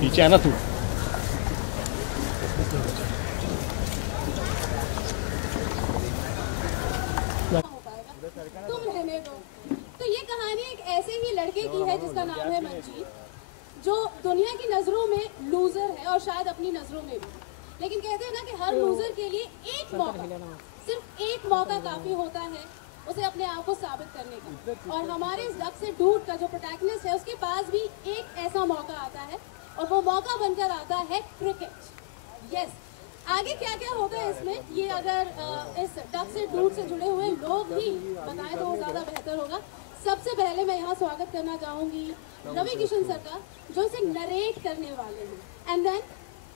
पीछे है ना तू। तुम रहने दो। तो ये कहानी एक ऐसे ही लड़के की है जिसका नाम है मंजीत, जो दुनिया की नजरों में लूजर है और शायद अपनी नजरों में भी। लेकिन कहते हैं ना कि हर लूजर के लिए एक मौका, सिर्फ एक मौका काफी होता है उसे अपने आप को साबित करने का। और हमारे इस डक से डूड का जो प्रोटैगनिस्ट है उसके पास भी एक ऐसा मौका आता है और वो मौका बनकर आता है क्रिकेट। यस, आगे क्या क्या होगा इसमें, ये अगर इस डक से डूड से जुड़े हुए लोग ही बताएं तो वो ज्यादा बेहतर होगा। सबसे पहले मैं यहाँ स्वागत करना चाहूंगी रवि किशन सर का, जो इसे नरेट करने वाले हैं। And then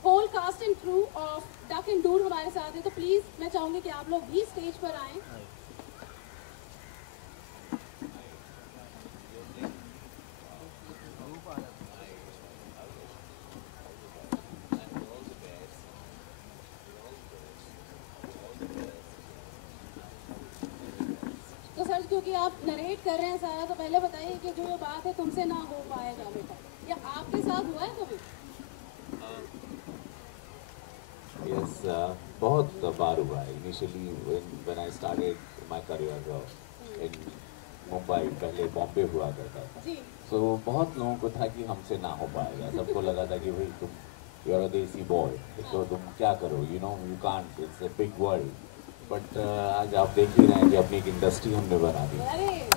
whole cast and crew of Duck and Dude हमारे साथ है, तो प्लीज मैं चाहूंगी कि आप लोग भी स्टेज पर आएं। तो सर, क्योंकि आप नरेट कर रहे हैं सारा, तो पहले बताइए कि जो ये बात है तुमसे ना हो पाएगा बेटा, या आपके साथ हुआ है कभी? Yes, बहुत बार हुआ है। Initially when I started my career in Mumbai, पहले बॉम्बे हुआ करता था। So बहुत लोगों को था कि हमसे ना हो पाएगा। सबको लगा था कि भाई तुम you're a देसी बॉय, तो तुम क्या करो, you know you can't, it's a big world। But आज आप देख ही रहे हैं कि अपनी एक इंडस्ट्री हमने बना दी।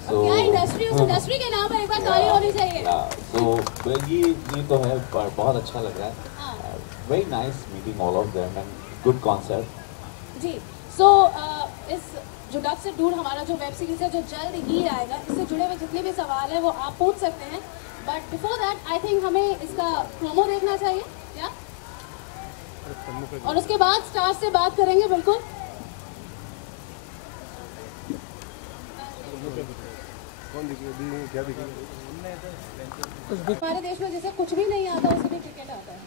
So, क्या इंडस्ट्री, उस इंडस्ट्री के नाम पर एक बार ताली होनी चाहिए। तो ये तो है, बहुत अच्छा लग रहा है। Very nice meeting all of them and good concept जी। सो इस जो डक से डूड हमारा जो वेब सीरीज है जो जल्द ही आएगा, इससे जुड़े हुए जितने भी सवाल हैं वो आप पूछ सकते हैं। But before that I think हमें इसका प्रोमो देखना चाहिए क्या, और उसके बाद स्टार से बात करेंगे। बिल्कुल। हमारे देश में जैसे कुछ भी नहीं आता उसे भी क्रिकेट आता है।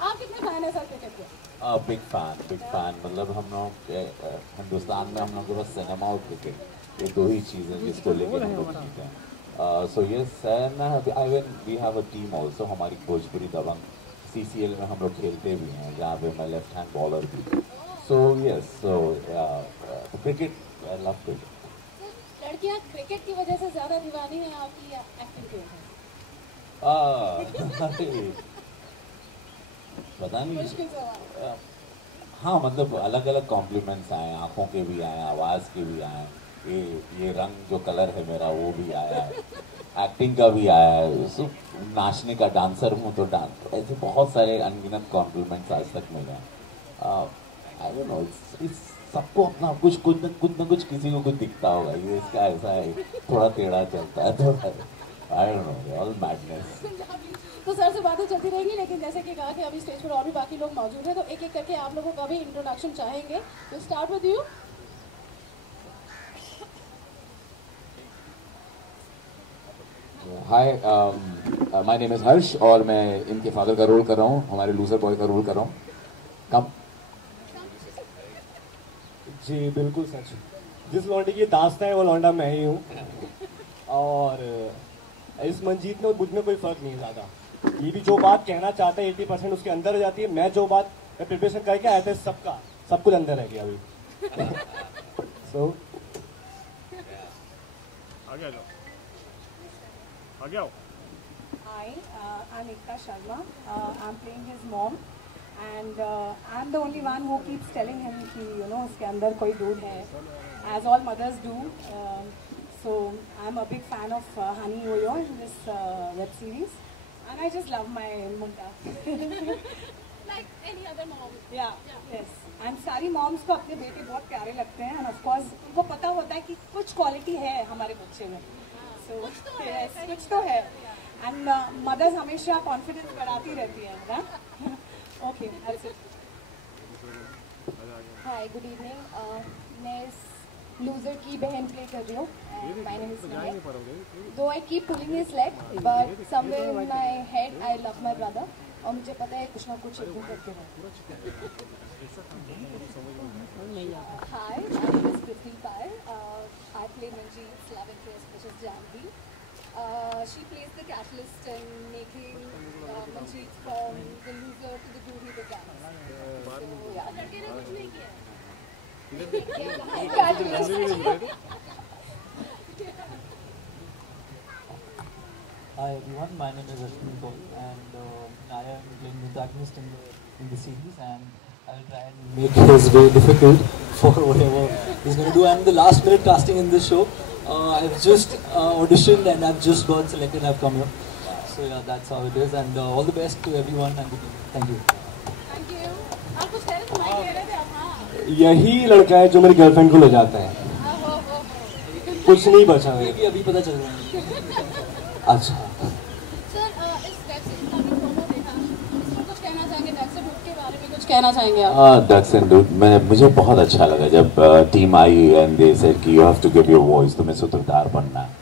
आप कितने फैन है सर क्रिकेट के? Big fan. मतलब हम लोग हिंदुस्तान में हम लोग के पास सिनेमा और क्रिकेट, ये दो ही चीज़ें जिसको लेकर हम लोग जीते हैं। So yes, we have a team also, हमारी भोजपुरी दबंग CCL में हम लोग खेलते भी हैं, जहाँ पे मैं लेफ्ट हैंड बॉलर भी। So yes, so cricket, I love cricket. लड़कियाँ क्रिकेट की वजह से ज्यादा दीवानी है आपकी एक्टिंग की वजह से? पता नहीं। मुश्किल सवाल। हाँ, मतलब अलग अलग कॉम्प्लीमेंट्स आए, आँखों के भी आए, आवाज़ के भी आए, ये रंग जो कलर है मेरा वो भी आया है, एक्टिंग का भी आया है, सिर्फ नाचने का, डांसर हूँ तो डांस, ऐसे बहुत सारे अनगिनत कॉम्प्लीमेंट्स आज तक मिले हैं। आई डोंट नो, सबको अपना कुछ न कुछ किसी को कुछ दिखता होगा, ये इसका ऐसा है, थोड़ा टेढ़ा चलता है, थोड़ा I don't know, all madness. तो सर से बातें चलती रहेंगी, लेकिन जैसे कि कहा कि अभी स्टेज पर और भी बाकी लोग मौजूद हैं, तो एक एक करके आप लोगों का भी इंट्रोडक्शन चाहेंगे। तो start with you. Hi, my name is Harsh और मैं इनके फादर का रोल कर रहा हूँ, हमारे लूजर बॉय का रोल कर रहा हूँ। कम जी बिल्कुल सच, जिस लौंडे की दास्तां है वो लौंडा मैं ही हूँ। और इस मंजीत में मुझ में कोई फर्क नहीं ज़्यादा, ये भी जो बात कहना चाहता है 80% उसके अंदर जाती है। मैं जो बात प्रिपरेशन करके आया था सब कुछ अंदर रह गया अभी। सो आगे आओ। Hi, I'm Ekta Sharma. I'm playing his mom, and I'm the only one who keeps telling him कि उसके अंदर कोई dude है, as all mothers do. So I'm a big fan of Hani Oyo in this web series, and I just love my munda. Like any other mom. Yeah, yes. And सारी moms को अपने बेटे बहुत प्यारे लगते हैं, and of course उनको पता होता है कि कुछ quality है हमारे बच्चे में. So yes, कुछ तो है. And mothers हमेशा confidence बढ़ाती रहती है ना. Okay, that's it. Hi, good evening. मैं इस loser की बहन play कर रही हूँ. My name is Maya. Though I keep pulling his leg, but somewhere in my head I love my brother. और मुझे पता है कुछ ना कुछ एक दिन करके रहूँ. Hi, my name is Prithvi Par. I play Manjeet's love interest, which is Janvi. She plays the catalyst in making Manjeet from the loser to the dude he becomes. So, yeah. लड़के ने कुछ नहीं किया है। Hi everyone, my name is Ashwin Kaul and I am playing the protagonist in the series, and I'll try and make his way difficult for whatever he's going to do. I'm the last minute casting in this show. I've just auditioned and I've just got selected. I've come here. So yeah, that's how it is, and all the best to everyone and the team. Thank you. Thank you. आप कुछ कह रहे थे, mic ले रहे थे आप? हाँ। यही लड़का है जो मेरी गर्लफ्रेंड को ले जाता है। हो। कुछ नहीं बचा है। ये अभी पता चल रहा है। अच्छा। सर, इस वेब सीरीज का भी प्रोमो देखा, इसमें कुछ कहना चाहेंगे डक्स एंड डूड के बारे में? कुछ कहना चाहेंगे आप? डक्स एंड डूड मुझे बहुत अच्छा लगा जब टीम आई एंड दे सेड कि you have to give your voice, तुम्हें सूत्रधार बनना है।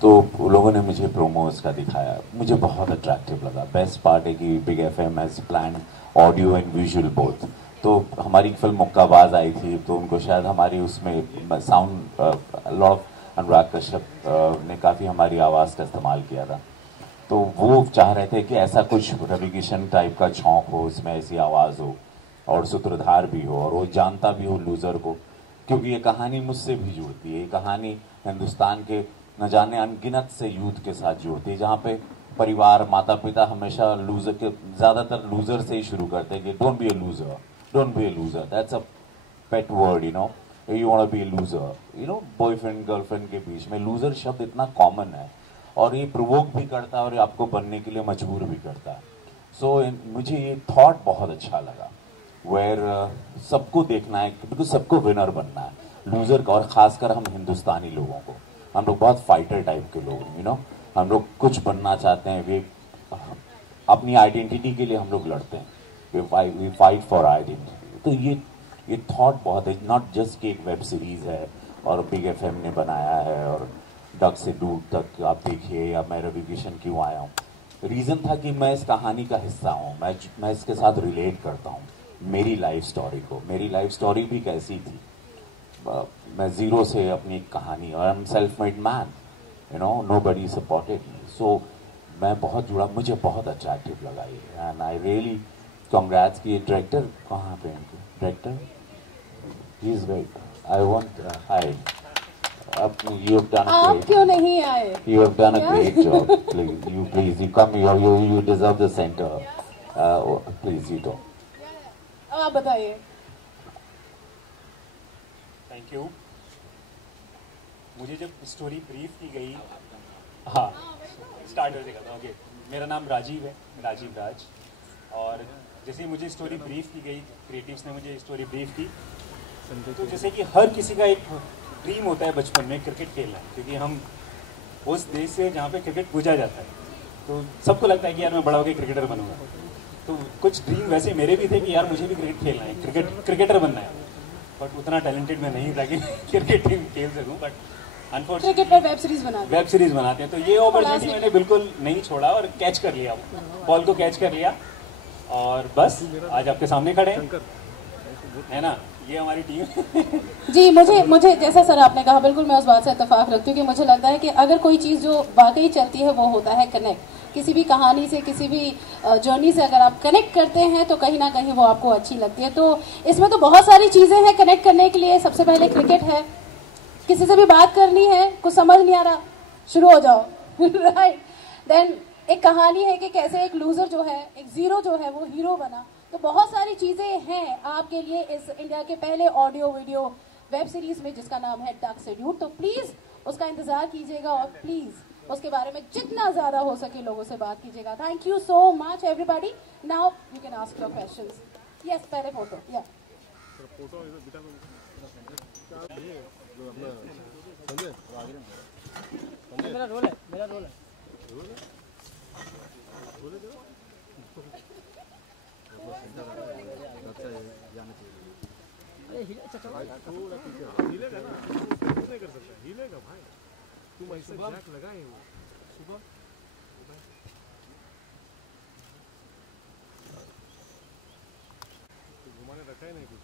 तो लोगों ने मुझे प्रोमोज का दिखाया, मुझे बहुत अट्रैक्टिव लगा। बेस्ट पार्ट है कि big FM has plan audio and visual both. तो हमारी फिल्म मुक्काबाज आई थी, तो उनको शायद हमारी उसमें साउंड लॉट अनुराग कश्यप ने काफ़ी हमारी आवाज़ का इस्तेमाल किया था। तो वो चाह रहे थे कि ऐसा कुछ रवि किशन टाइप का छौंक हो, इसमें ऐसी आवाज़ हो और सूत्रधार भी हो और वो जानता भी हो लूज़र को, क्योंकि ये कहानी मुझसे भी जुड़ती है। ये कहानी हिंदुस्तान के न जाने अनगिनत से यूथ के साथ जुड़ती है, जहाँ पे परिवार, माता पिता हमेशा लूज़र के, ज़्यादातर लूज़र से ही शुरू करते हैं कि don't be A loser, don't be A loser, that's a pet word, you know, you want be A loser, you know, boyfriend girlfriend के बीच में लूज़र शब्द इतना कॉमन है और ये प्रोवोक भी करता है और ये आपको बनने के लिए मजबूर भी करता है। सो मुझे ये थॉट बहुत अच्छा लगा, वेयर सबको देखना है, बिल्कुल सबको विनर बनना है, लूज़र का, और ख़ासकर हम हिंदुस्तानी लोगों को, हम लोग बहुत फाइटर टाइप के लोग हैं, यू नो, हम लोग कुछ बनना चाहते हैं, वे अपनी आइडेंटिटी के लिए हम लोग लड़ते हैं, वी फाइट फॉर आइडेंटिटी। तो ये थॉट बहुत है, नॉट जस्ट कि एक वेब सीरीज़ है और बिग एफएम ने बनाया है और डक से डूड तक आप देखिए, या मैं रवि किशन क्यों आया हूँ। रीज़न था कि मैं इस कहानी का हिस्सा हूँ, मैं इसके साथ रिलेट करता हूँ मेरी लाइफ स्टोरी को। मेरी लाइफ स्टोरी भी कैसी थी, मैं ज़ीरो से अपनी एक कहानी, और I am self made man, you know, nobody supported me. So मैं बहुत जुड़ा, मुझे बहुत अट्रैक्टिव लगा ये, एंड आई रियली कांग्रेट्स कि डायरेक्टर कहाँ पे हैं, director he is great. I want hi, you have done आप great. क्यों नहीं आए? You have done a great job. Please, you come here. You deserve the center. Please, you don't. आप बताइए। Thank you. मुझे जब स्टोरी ब्रीफ की गई, हाँ स्टार्ट हो जाएगा। ओके, मेरा नाम राजीव है, राजीव राज, और जैसे ही मुझे स्टोरी ब्रीफ की गई, क्रिएटिव्स ने मुझे स्टोरी ब्रीफ की, तो जैसे कि हर किसी का एक ड्रीम होता है बचपन में क्रिकेट खेलना, क्योंकि हम उस देश से जहाँ पे क्रिकेट पूजा जाता है, तो सबको लगता है कि यार मैं बड़ा होकर क्रिकेटर बनूंगा। तो कुछ ड्रीम वैसे मेरे भी थे कि यार मुझे भी क्रिकेट खेलना है, क्रिकेटर बनना है, बट उतना टैलेंटेड मैं नहीं था कि क्रिकेट टीम खेल सकूँ। बट अनफॉर्चुनेटली क्रिकेट पर वेब सीरीज बनाते हैं, तो ये अपॉर्चुनिटी मैंने बिल्कुल नहीं छोड़ा और कैच कर लिया, बॉल को कैच कर लिया, और बस आज आपके सामने खड़े हैं, है ना, ये हमारी टीम। जी, मुझे जैसा सर आपने कहा, बिल्कुल मैं उस बात से इत्तेफाक रखती हूँ कि मुझे लगता है कि अगर कोई चीज़ जो वाकई चलती है वो होता है कनेक्ट। किसी भी कहानी से, किसी भी जर्नी से अगर आप कनेक्ट करते हैं तो कहीं ना कहीं वो आपको अच्छी लगती है। तो इसमें तो बहुत सारी चीज़ें हैं कनेक्ट करने के लिए। सबसे पहले क्रिकेट है, किसी से भी बात करनी है, कुछ समझ नहीं आ रहा, शुरू हो जाओ राइट। देन एक कहानी है कि कैसे एक लूजर जो है, एक जीरो जो है, वो हीरो बना। तो बहुत सारी चीज़ें हैं आपके लिए इस इंडिया के पहले ऑडियो वीडियो वेब सीरीज में, जिसका नाम है डक से डूड। तो प्लीज़ उसका इंतज़ार कीजिएगा और प्लीज़ उसके बारे में जितना ज़्यादा हो सके लोगों से बात कीजिएगा। Thank you so much everybody. Now you can ask your questions. Yes, पहले फोटो, या मेरा रोल है, मेरा रोल है। हिलेगा ना, कुछ नहीं कर सकता, हिलेगा भाई, तुम ऐसे जैक लगाए हो सुबह। घुमाने रखा ही नहीं कुछ,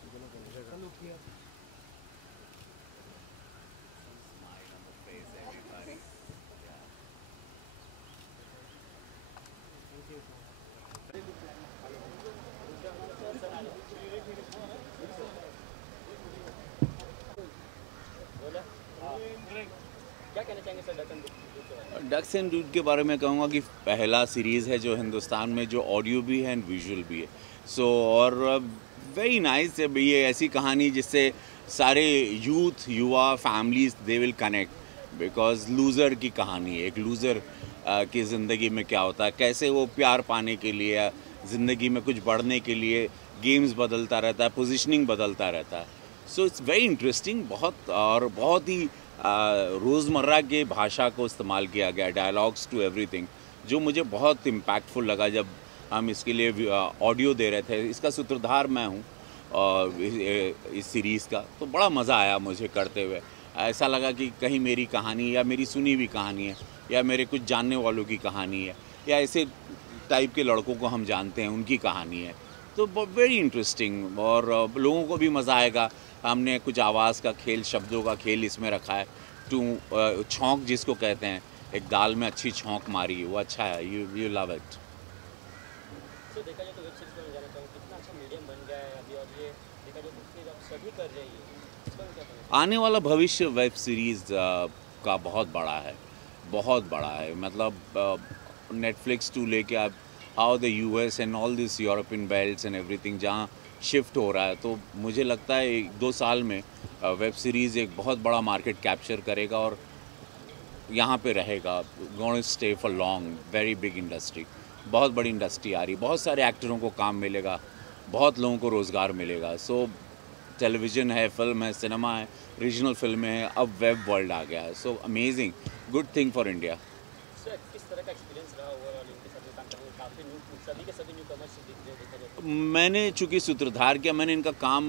कहना चाहेंगे sir Ducks and Dude? Ducks and Dude के बारे में कहूँगा कि पहला सीरीज़ है जो हिंदुस्तान में जो ऑडियो भी है एंड विजुअल भी है। सो और वेरी नाइस। ये ऐसी कहानी जिससे सारे यूथ, युवा, families they will connect, because loser की कहानी है। एक लूज़र की ज़िंदगी में क्या होता है, कैसे वो प्यार पाने के लिए, ज़िंदगी में कुछ बढ़ने के लिए गेम्स बदलता रहता है, पोजीशनिंग बदलता रहता है। So it's very interesting. बहुत ही रोज़मर्रा के भाषा को इस्तेमाल किया गया, डायलॉग्स टू एवरीथिंग, जो मुझे बहुत इम्पैक्टफुल लगा जब हम इसके लिए ऑडियो दे रहे थे। इसका सूत्रधार मैं हूँ इस सीरीज़ का, तो बड़ा मज़ा आया मुझे करते हुए। ऐसा लगा कि कहीं मेरी कहानी या मेरी सुनी हुई कहानी है या मेरे कुछ जानने वालों की कहानी है या ऐसे टाइप के लड़कों को हम जानते हैं उनकी कहानी है। तो वेरी इंटरेस्टिंग और लोगों को भी मज़ा आएगा। हमने कुछ आवाज़ का खेल, शब्दों का खेल इसमें रखा है। छौंक जिसको कहते हैं, एक दाल में अच्छी छौंक मारी, वो अच्छा है। You love it. सो देखा जाए तो वेब सीरीज में जाना चाहूँगा, कितना अच्छा मीडियम बन गया है अभी, और ये देखा जाए तो फिर अब सभी कर रहे हैं। इसका क्या कहना? आने वाला भविष्य वेब सीरीज़ का बहुत बड़ा है, बहुत बड़ा है। मतलब नेटफ्लिक्स टू लेके आप how the US and all this European belts and everything जहाँ शिफ्ट हो रहा है, तो मुझे लगता है 1-2 साल में वेब सीरीज़ एक बहुत बड़ा मार्केट कैप्चर करेगा और यहाँ पे रहेगा। Going to stay for long. Very big industry, बहुत बड़ी इंडस्ट्री आ रही, बहुत सारे एक्टरों को काम मिलेगा, बहुत लोगों को रोज़गार मिलेगा। सो टेलीविज़न है, फिल्म है, सिनेमा है, रीजनल फिल्में हैं, अब वेब वर्ल्ड आ गया है। So amazing, good thing for India. Sir किस तरह का एक्सपीरियंस रहा ओवरऑल इनके साथ काम करने में? काफ़ी सभी के सभी न्यू कमर्स दिख रहे हैं देखा जाए तो। मैंने चूँकि सूत्रधार किया, मैंने इनका काम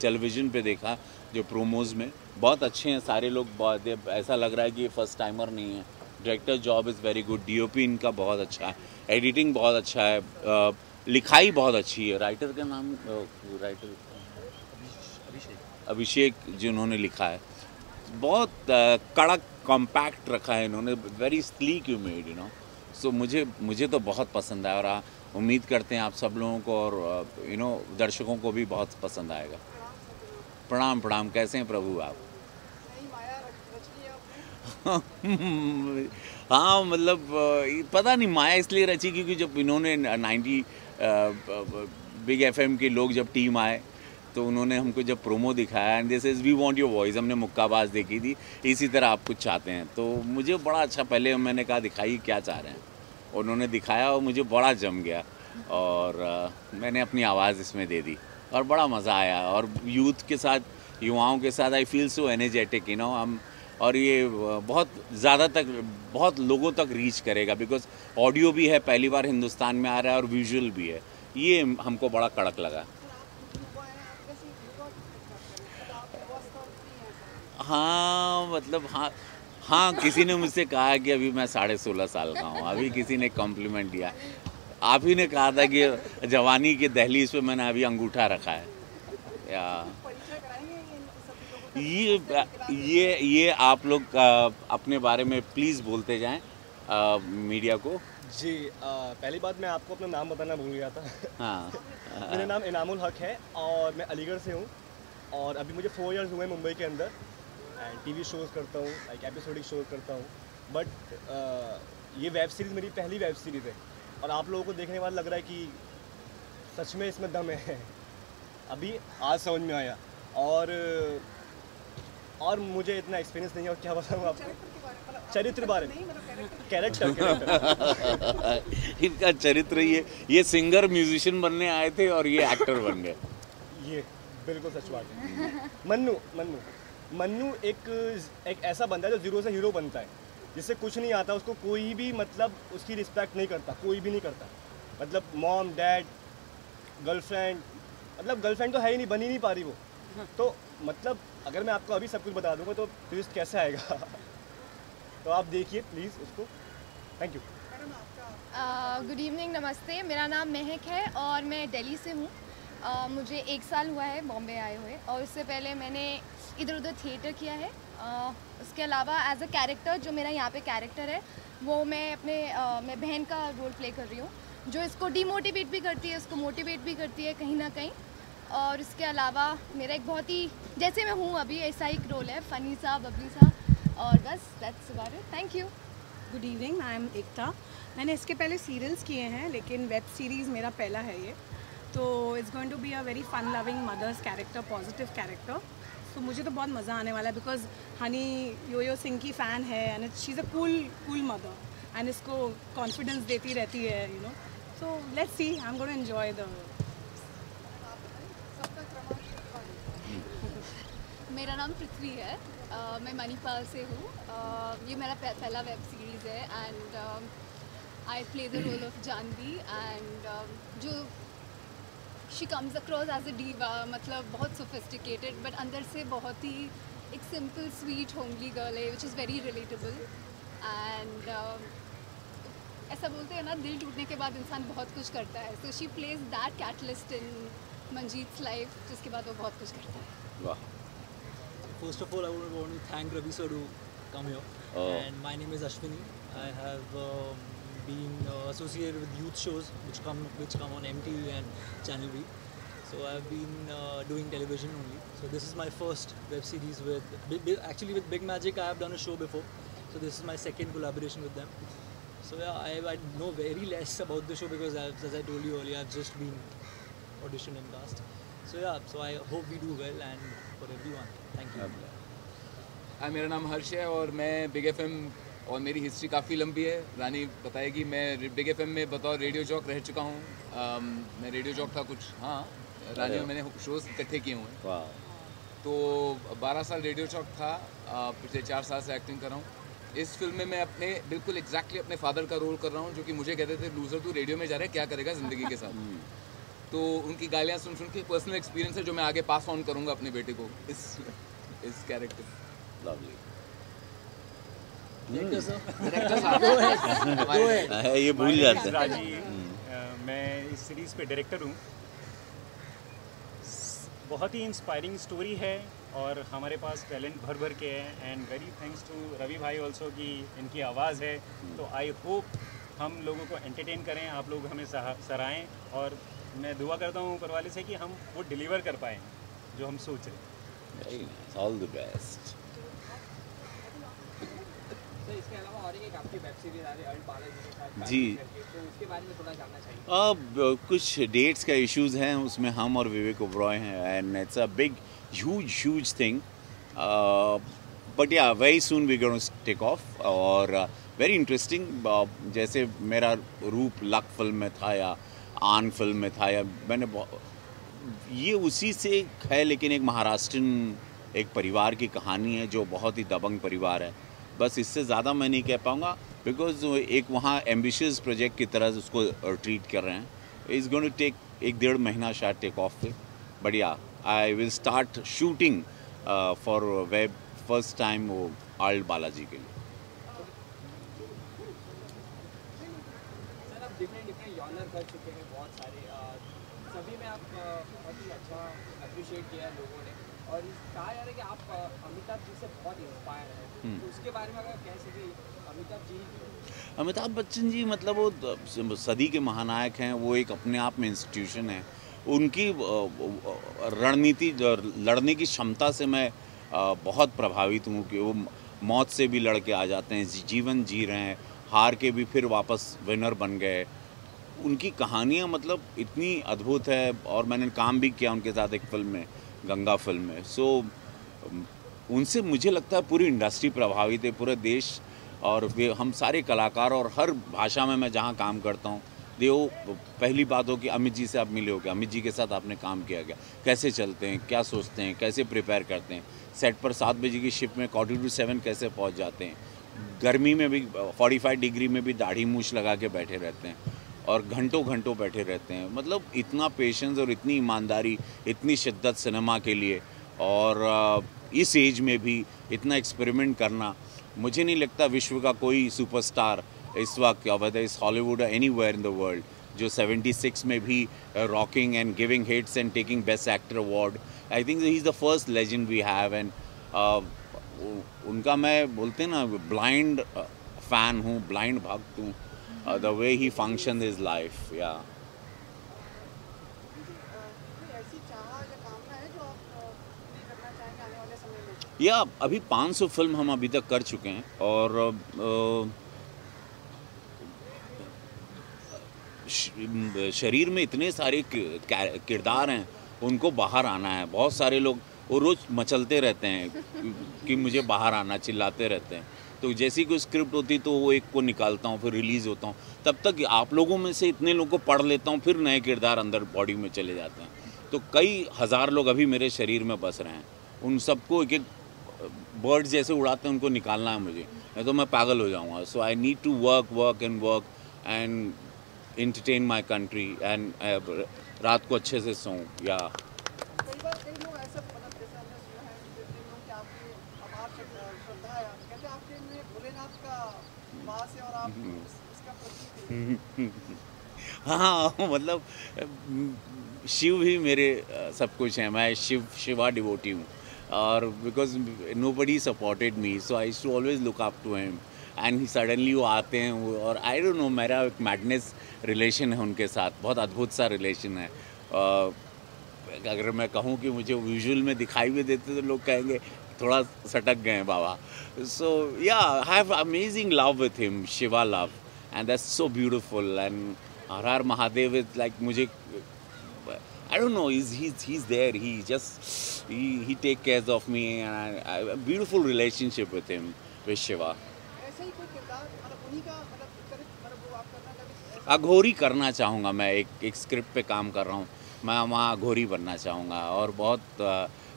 टेलीविज़न पे देखा, जो प्रोमोज़ में बहुत अच्छे हैं सारे लोग। बहुत ऐसा लग रहा है कि ये फर्स्ट टाइमर नहीं है। Director job is very good, DOP इनका बहुत अच्छा है, एडिटिंग बहुत अच्छा है, लिखाई बहुत अच्छी है। राइटर का नाम राइटर अभिषेक जिन्होंने लिखा है, बहुत कड़क कॉम्पैक्ट रखा है इन्होंने, very sleek you made, you know. So मुझे तो बहुत पसंद आया और उम्मीद करते हैं आप सब लोगों को और यू नो दर्शकों को भी बहुत पसंद आएगा। प्रणाम प्रणाम, कैसे हैं प्रभु आप? हाँ मतलब पता नहीं माया इसलिए रची क्योंकि जब इन्होंने 90 बिग एफएम के लोग जब टीम आए तो उन्होंने हमको जब प्रोमो दिखाया and this is we want your voice, हमने मुक्काबाज देखी थी, इसी तरह आप कुछ चाहते हैं, तो मुझे बड़ा अच्छा, पहले मैंने कहा दिखाइए क्या चाह रहे हैं, उन्होंने दिखाया और मुझे बड़ा जम गया और मैंने अपनी आवाज़ इसमें दे दी और बड़ा मज़ा आया। और यूथ के साथ, युवाओं के साथ I feel so energetic, you know. हम और ये बहुत ज़्यादा तक, बहुत लोगों तक रीच करेगा बिकॉज ऑडियो भी है, पहली बार हिंदुस्तान में आ रहा है और विजुअल भी है, ये हमको बड़ा कड़क लगा। हाँ मतलब हाँ किसी ने मुझसे कहा कि अभी मैं 16.5 साल का हूँ, अभी किसी ने कॉम्प्लीमेंट दिया। आप ही ने कहा था कि जवानी के दहलीज पे मैंने अभी अंगूठा रखा है। या ये आप लोग अपने बारे में प्लीज़ बोलते जाएं मीडिया को। जी पहली बात मैं आपको अपना नाम बताना भूल गया था। हाँ मेरा नाम इनामुल हक है और मैं अलीगढ़ से हूँ और अभी मुझे 4 इयर्स हुए मुंबई के अंदर एंड टीवी शोज़ करता हूँ, लाइक एपिसोडिक शोज़ करता हूँ। बट ये वेब सीरीज़ मेरी पहली वेब सीरीज़ है और आप लोगों को देखने के बाद लग रहा है कि सच में इसमें दम है, अभी आज समझ में आया। और मुझे इतना एक्सपीरियंस नहीं है और क्या बताऊँ आपको चरित्र बारे में, कैरेक्टर इनका चरित्र, ये सिंगर म्यूजिशियन बनने आए थे और ये एक्टर बन गए। ये बिल्कुल सच बात है। मन्नू एक ऐसा बंदा है जो जीरो से हीरो बनता है, जिससे कुछ नहीं आता, उसको कोई भी मतलब उसकी रिस्पेक्ट नहीं करता, कोई भी नहीं करता। मतलब मॉम डैड गर्लफ्रेंड, मतलब गर्लफ्रेंड तो है ही नहीं, बन ही नहीं पा रही वो। तो मतलब अगर मैं आपको अभी सब कुछ बता दूंगा तो ट्विस्ट कैसे आएगा तो आप देखिए प्लीज़ उसको। Thank you. गुड इवनिंग, नमस्ते। मेरा नाम महक है और मैं दिल्ली से हूँ। मुझे 1 साल हुआ है बॉम्बे आए हुए और उससे पहले मैंने इधर उधर थिएटर किया है। उसके अलावा एज अ कैरेक्टर, जो मेरा यहाँ पे कैरेक्टर है वो मैं बहन का रोल प्ले कर रही हूँ, जो इसको डिमोटिवेट भी करती है, इसको मोटिवेट भी करती है कहीं ना कहीं। और इसके अलावा मेरा एक बहुत ही, जैसे मैं हूँ अभी, ऐसा एक रोल है, फ़नी सा, बबली सा, और बस that's about it, thank you. Good evening, I am Ekta. मैंने इसके पहले सीरियल्स किए हैं, लेकिन वेब सीरीज़ मेरा पहला है ये। तो it's going to be a very fun loving mother's character, positive character. तो मुझे तो बहुत मज़ा आने वाला है, बिकॉज हनी यो सिंह की फ़ैन है and she is a cool mother and इसको कॉन्फिडेंस देती रहती है, you know. So let's see, I am going to enjoy the. मेरा नाम पृथ्वी है, मैं मणिपाल से हूँ। ये मेरा पहला वेब सीरीज़ है and I play the role of Janvi and जो she comes across as a diva, मतलब बहुत सोफिस्टिकेटेड बट अंदर से बहुत ही एक सिंपल स्वीट होमली गर्ल है which is very relatable and ऐसा बोलते हैं ना, दिल टूटने के बाद इंसान बहुत कुछ करता है। So she plays that catalyst in Manjeet's life, जिसके बाद वो बहुत कुछ करता है। वाह। First of all, I would want to thank Ravi sir to come here. And my name is Ashwini. I have been associated with youth shows which come on MTV and Channel V. So I've been doing television only. So this is my first web series actually with Big Magic. I have done a show before. So this is my second collaboration with them. So yeah, I know very less about the show because as I told you earlier, I've just been auditioned and cast. So yeah, so I hope we do well and for everyone. Thank you. मेरा नाम हर्ष है और मैं big FM, और मेरी history काफ़ी लंबी है। रानी बताएगी। मैं बिग एफएम में बतौर रेडियो जॉक रह चुका हूँ। मैं रेडियो जॉक था कुछ, हाँ, रानी और मैंने शोज़ इकट्ठे किए हुए हैं। तो 12 साल रेडियो जॉक था, पिछले 4 साल से एक्टिंग कर रहा हूँ। इस फिल्म में मैं अपने बिल्कुल एग्जैक्टली अपने फादर का रोल कर रहा हूँ, जो कि मुझे कहते थे, लूजर तू रेडियो में जा रहा है, क्या करेगा ज़िंदगी के साथ। तो उनकी गालियाँ सुन के पर्सनल एक्सपीरियंस है जो मैं आगे पास ऑन करूँगा अपने बेटे को इस कैरेक्टर। लवली। ये भूल जाते हैं। मैं इस सीरीज़ पे डायरेक्टर हूँ। बहुत ही इंस्पायरिंग स्टोरी है और हमारे पास टैलेंट भर भर के है and very thanks to Ravi भाई ऑल्सो कि इनकी आवाज़ है। तो आई होप हम लोगों को एंटरटेन करें, आप लोग हमें सराहें और मैं दुआ करता हूँ ऊपर वाले से कि हम वो डिलीवर कर पाएँ जो हम सोच रहे हैं। All the best. इसके अलावा और एक आपकी वेब सीरीज आ रही है अल्ट बालाजी के साथ, जी, तो उसके बारे में थोड़ा जानना चाहिए। अब कुछ डेट्स का इश्यूज हैं, उसमें हम और विवेक ओबरॉय हैं and it's a big huge thing, but ya very soon we gonna take off और वेरी इंटरेस्टिंग। जैसे मेरा रूप लक फिल्म में था या आन फिल्म में था, या मैंने ये उसी से है, लेकिन एक महाराष्ट्रन एक परिवार की कहानी है जो बहुत ही दबंग परिवार है। बस इससे ज़्यादा मैं नहीं कह पाऊँगा बिकॉज एक वहाँ एम्बिशियस प्रोजेक्ट की तरह उसको ट्रीट कर रहे हैं। इज़ गोइंग टू टेक 1-1.5 महीना शायद टेक ऑफ पे, बट या I will start shooting for web first time वो अल्ट बालाजी के लिए। सर आप डिफरेंट जॉनर कर चुके हैं बहुत सारे, सभी में आप बहुत ही अच्छा अप्रिशिएट किया लोगों ने और कहा जा रहा है कि आप अमिताभ जी से बहुत इंस्पायर हैं, तो उसके बारे में अगर कह सके अमिताभ बच्चन जी मतलब वो सदी के महानायक हैं, वो एक अपने आप में इंस्टीट्यूशन है। उनकी रणनीति लड़ने की क्षमता से मैं बहुत प्रभावित हूँ कि वो मौत से भी लड़ के आ जाते हैं, जीवन जी रहे हैं, हार के भी फिर वापस विनर बन गए। उनकी कहानियाँ मतलब इतनी अद्भुत है और मैंने काम भी किया उनके साथ एक फिल्म में, गंगा फिल्म में। सो उनसे मुझे लगता है पूरी इंडस्ट्री प्रभावित है, पूरे देश और हम सारे कलाकार और हर भाषा में मैं जहाँ काम करता हूँ देखो, पहली बात हो कि अमित जी से आप मिले हो क्या, अमित जी के साथ आपने काम किया क्या, कैसे चलते हैं, क्या सोचते हैं, कैसे प्रिपेयर करते हैं, सेट पर 7 बजे की शिफ्ट में 7 कैसे पहुँच जाते हैं, गर्मी में भी 45 डिग्री में भी दाढ़ी मूछ लगा के बैठे रहते हैं और घंटों घंटों बैठे रहते हैं। मतलब इतना पेशेंस और इतनी ईमानदारी, इतनी शिद्दत सिनेमा के लिए और इस एज में भी इतना एक्सपेरिमेंट करना, मुझे नहीं लगता विश्व का कोई सुपरस्टार इस वक्त whether is Hollywood anywhere in the world जो 76 में भी rocking and giving hits and taking best actor award. I think he is the first legend we have and उनका मैं बोलते हैं ना ब्लाइंड फैन हूँ, ब्लाइंड भक्त हूँ, the way he function is life. या या अभी 500 फिल्म हम अभी तक कर चुके हैं और शरीर में इतने सारे किरदार हैं, उनको बाहर आना है। बहुत सारे लोग वो रोज़ मचलते रहते हैं कि मुझे बाहर आना, चिल्लाते रहते हैं। तो जैसी कोई स्क्रिप्ट होती तो वो एक को निकालता हूँ, फिर रिलीज़ होता हूँ। तब तक आप लोगों में से इतने लोगों को पढ़ लेता हूँ, फिर नए किरदार अंदर बॉडी में चले जाते हैं। तो कई हज़ार लोग अभी मेरे शरीर में बस रहे हैं। उन सबको एक एक बर्ड जैसे उड़ाते हैं, उनको निकालना है मुझे, नहीं तो मैं पागल हो जाऊँगा। So I need to work and entertain my country and रात को अच्छे से सोऊं। या कई लोग ऐसा मतलब जैसे हमने सुना है कि लोग कि आपकी अब आप श्रद्धा है, कहते हैं आपके में भोलेनाथ का वास है और आप इसका प्रतीक हैं। हाँ, मतलब शिव ही मेरे सब कुछ है। मैं शिवा डिवोटी हूँ और because nobody supported me, so I used to always look up to him and suddenly वो आते हैं और आई डोंट नो, मेरा एक मैडनेस रिलेशन है उनके साथ, बहुत अद्भुत सा रिलेशन है। अगर मैं कहूँ कि मुझे विजुअल में दिखाई भी देते तो लोग कहेंगे थोड़ा सटक गए हैं बाबा। सो या I have amazing love with him, Shiva love, and that's so beautiful. And her her Mahadev is like मुझे I don't know, he's there, he take cares of me and I a beautiful relationship with him, with Shiva. अघोरी करना चाहूँगा मैं, एक script पे काम कर रहा हूँ, मैं वहाँ अघोरी बनना चाहूँगा और बहुत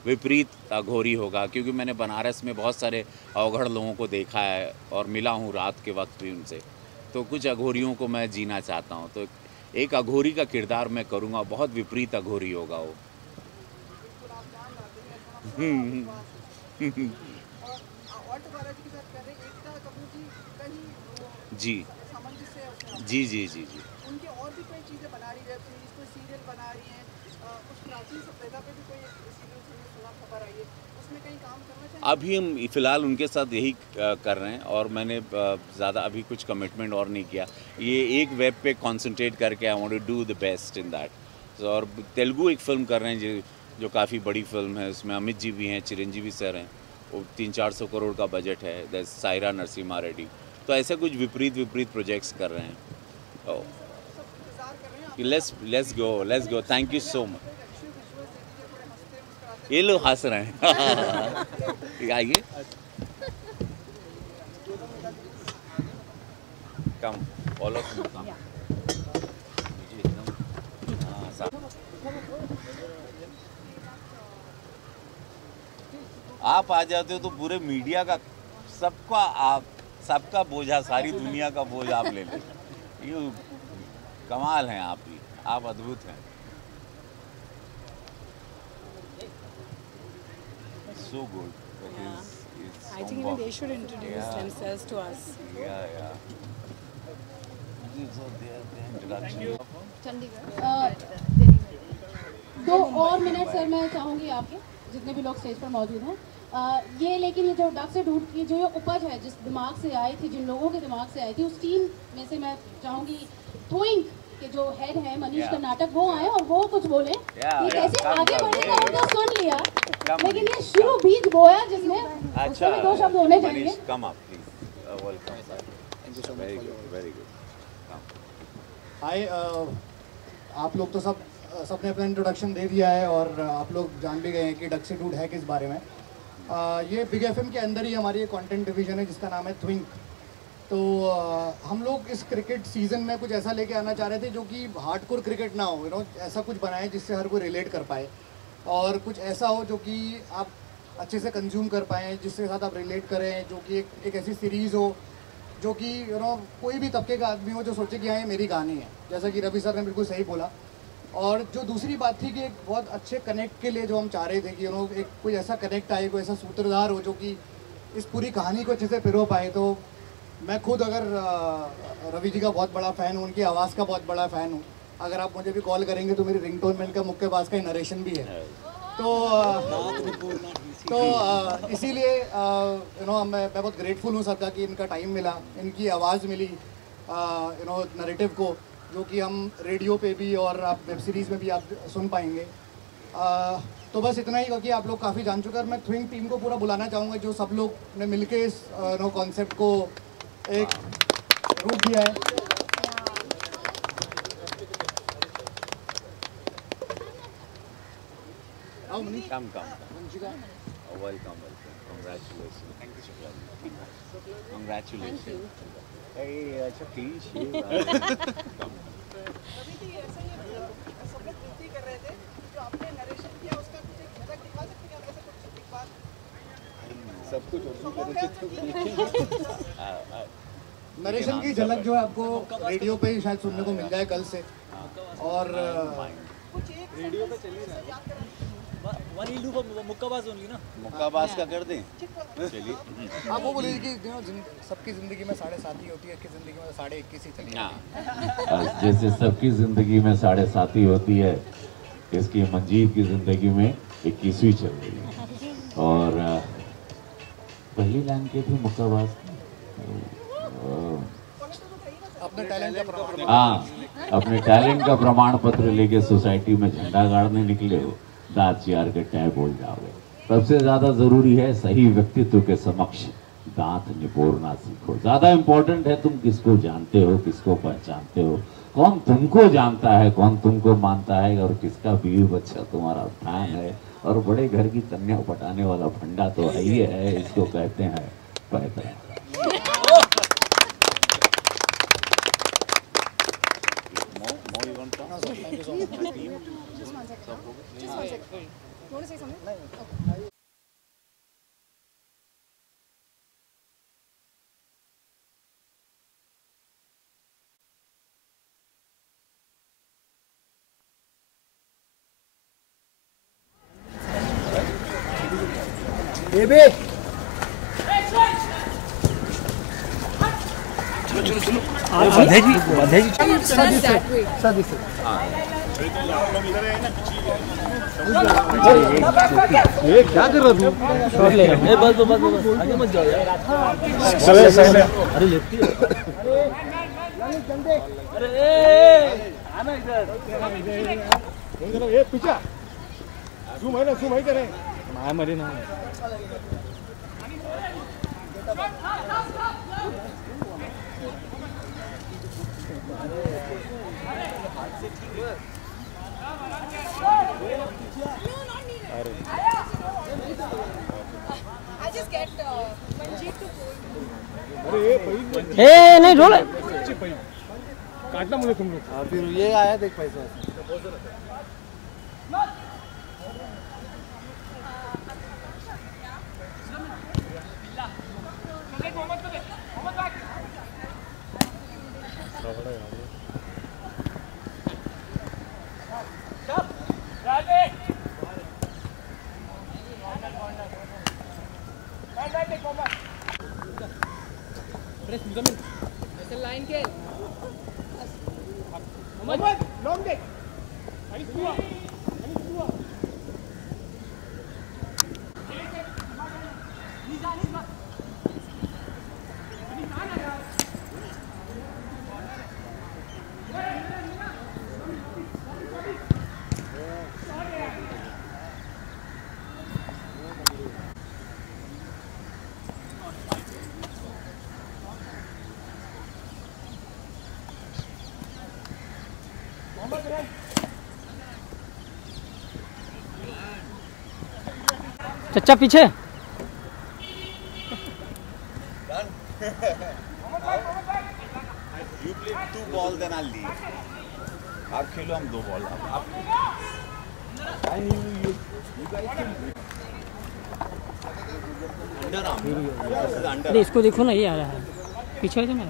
विपरीत अघोरी होगा, क्योंकि मैंने बनारस में बहुत सारे अवघड़ लोगों को देखा है और मिला हूँ रात के वक्त भी उनसे। तो कुछ अघोरियों को मैं जीना चाहता हूँ, तो एक अघोरी का किरदार मैं करूँगा, बहुत विपरीत अघोरी होगा वो। जी जी जी जी जी। उनके और भी कोई चीज़ें बना रही है, कोई सीरियल बना रही हैं, कुछ प्राचीन सभ्यता पे भी कोई सीरियल सुना खबर आई है, उसमें कहीं काम करना चाहिए? अभी हम फ़िलहाल उनके साथ यही कर रहे हैं और मैंने ज़्यादा अभी कुछ कमिटमेंट और नहीं किया। ये एक वेब पे कंसंट्रेट करके I want to do the best in that. और तेलुगु एक फ़िल्म कर रहे हैं जो काफ़ी बड़ी फिल्म है, उसमें अमित जी भी हैं, चिरंजीवी सर हैं, वो 300-400 करोड़ का बजट है, दैट्स सायरा नरसिम्हा रेड्डी। तो ऐसे कुछ विपरीत प्रोजेक्ट्स कर रहे हैं। Let's go, thank you so much. ये लोग हंस रहे हैं। आइए, come all of you come. आप आ जाते हो तो पूरे मीडिया का सबका बोझा, सारी दुनिया का बोझ आप ले लेते। यू कमाल हैं आप ही, आप अद्भुत हैं। So good. I think even they should introduce themselves to us. Yeah. Chandigarh. 2 और मिनट सर मैं चाहूँगी आपके, जितने भी लोग स्टेज पर मौजूद हैं। ये लेकिन ये जो डक से डूड की जो ये उपज है, जिस दिमाग से आई थी, जिन लोगों के दिमाग से आई थी, उस टीम में से मैं चाहूँगी ट्विंक के जो हेड है मनीष कर्नाटक, वो आए और वो कुछ बोले। ये कैसे आगे बढ़ेगा वो तो सुन लिया, लेकिन ये शुरू बीज बोया जिसमें, उसमें भी 2 शब्द होने चाहिए। Come up please. Welcome sir. Thank you so much. Very good. Hi, आप लोग तो सबने अपना इंट्रोडक्शन दे दिया है और आप लोग जान भी गए हैं कि डक से डूड है किस बारे में। ये बिग एफएम के अंदर ही हमारी एक कंटेंट डिवीज़न है जिसका नाम है ट्विंक। तो हम लोग इस क्रिकेट सीज़न में कुछ ऐसा लेके आना चाह रहे थे जो कि हार्डकोर क्रिकेट ना हो, ऐसा कुछ बनाए जिससे हर कोई रिलेट कर पाए और कुछ ऐसा हो जो कि आप अच्छे से कंज्यूम कर पाएँ, जिसके साथ आप रिलेट करें, जो कि एक ऐसी सीरीज़ हो जो कि कोई भी तबके का आदमी हो जो सोचे कि हाँ ये मेरी कहानी है, जैसा कि रवि सर ने बिल्कुल सही बोला। और जो दूसरी बात थी कि एक बहुत अच्छे कनेक्ट के लिए जो हम चाह रहे थे कि एक कोई ऐसा कनेक्ट आए, कोई ऐसा सूत्रधार हो जो कि इस पूरी कहानी को अच्छे से पिरो पाए। तो मैं खुद अगर रवि जी का बहुत बड़ा फ़ैन हूँ, उनकी आवाज़ का बहुत बड़ा फ़ैन हूँ। अगर आप मुझे भी कॉल करेंगे तो मेरी रिंगटोन में इनका मुक्केबाज का नरेशन भी है। तो इसीलिए मैं बहुत ग्रेटफुल हूँ सर का कि इनका टाइम मिला, इनकी आवाज़ मिली नरेटिव को, जो कि हम रेडियो पे भी और आप वेब सीरीज़ में भी आप सुन पाएंगे। तो बस इतना ही, क्योंकि आप लोग काफ़ी जान चुके हैं। मैं थ्विंग टीम को पूरा बुलाना चाहूँगा, जो सब लोग ने मिलके इस कॉन्सेप्ट को एक रूप दिया है। Come. Welcome. Congratulations. Congratulations. Hey, अच्छा please. सब कुछ नरेशन की झलक जो है आपको रेडियो पे ही शायद सुनने को मिल जाए कल से। और रेडियो पे चली रहा है मुक्काबाज होंगी ना, मुक्काबाज का कर दें। चलिए आप वो बोलिए कि सबकी ज़िंदगी में 7.5 ही होती है, इसकी ज़िंदगी में 21.5 ही चली। जैसे सबकी ज़िंदगी में 7.5 ही होती है, इसकी मंजीत की ज़िंदगी में 21वीं चल रही है। और पहली लाइन के थी मुक्काबाज, अपने टैलेंट का प्रमाण, हाँ, अपने टैलेंट का प्रमाण पत्र लेके सोसाइटी में झंडा गाड़ने निकले हो, दांत चियार के टै बोल जाओगे। सबसे ज्यादा जरूरी है सही व्यक्तित्व के समक्ष दांत निपोरना सीखो। ज्यादा इंपॉर्टेंट है तुम किसको जानते हो, किसको पहचानते हो, कौन तुमको जानता है, कौन तुमको मानता है, और किसका बीवी बच्चा तुम्हारा फैन है। और बड़े घर की कन्या पटाने वाला फंडा तो है ही है, इसको कहते हैं पैतरा। बेबी ये क्या कर रहा तू? शॉट ले रहा हूं। बस आगे मत जाओ यार। अरे लेफ्टी है। अरे आना इधर। ये पीछा जूम है ना, जूम है करे माया मरे ना। ए नहीं रोल काटना मुझे तुम लोग। फिर ये आया देख पैसा। चच्चा पीछे। You play 2 balls, then I'll leave. आप खेलो, हम 2 बॉल। आप अरे इसको देखो ना, ये आ रहा है पीछे तो ना।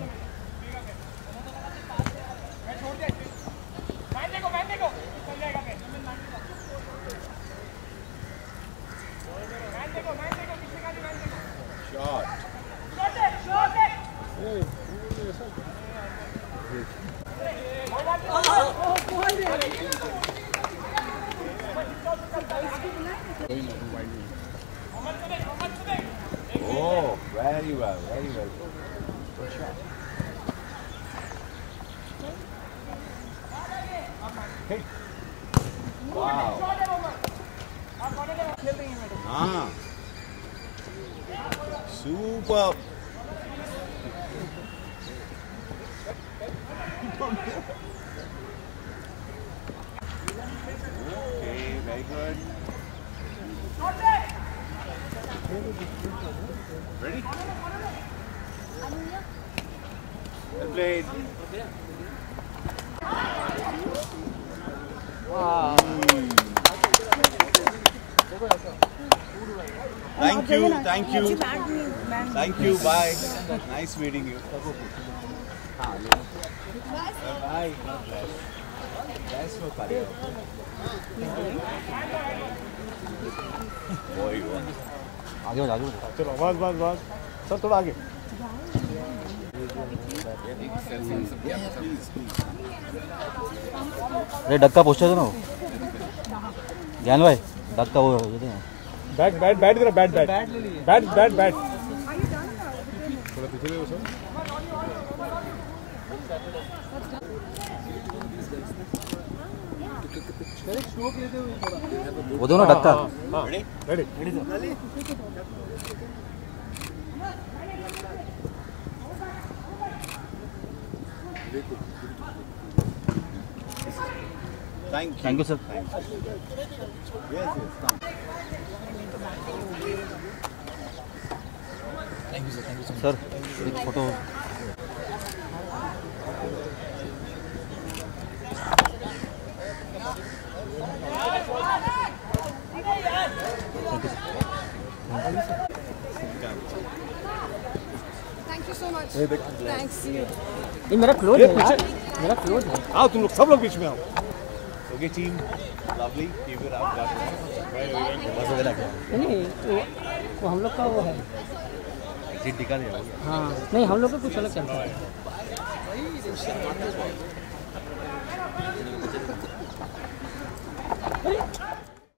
Oh, very well, very well. Good shot. Hey. Wow. हाँ super very good. Ready? Well played. Wow. Thank you. Thank you. Bye. Nice meeting you. Bye. Thanks for coming. आगे बढ़ चलो बस बस बस सर थोड़ा आगे अरे डक्का पूछते थे ना वो ज्ञान भाई डक्का वो बैट बैट बैट तेरा bat bat bat bat bat थोड़ा पीछे ले सर वो दो ना डक्का ready thank you sir sir एक photo Thank you so much. Thanks. ये मेरा क्लोज है यार, मेरा क्लोज है। आओ तुम लोग सब लोग बीच में आओ। Okay team, lovely. Keep it up. नहीं वो हम लोग का वो है। एग्जिट दिखा दे हाँ नहीं हम लोग का कुछ अलग चलता है।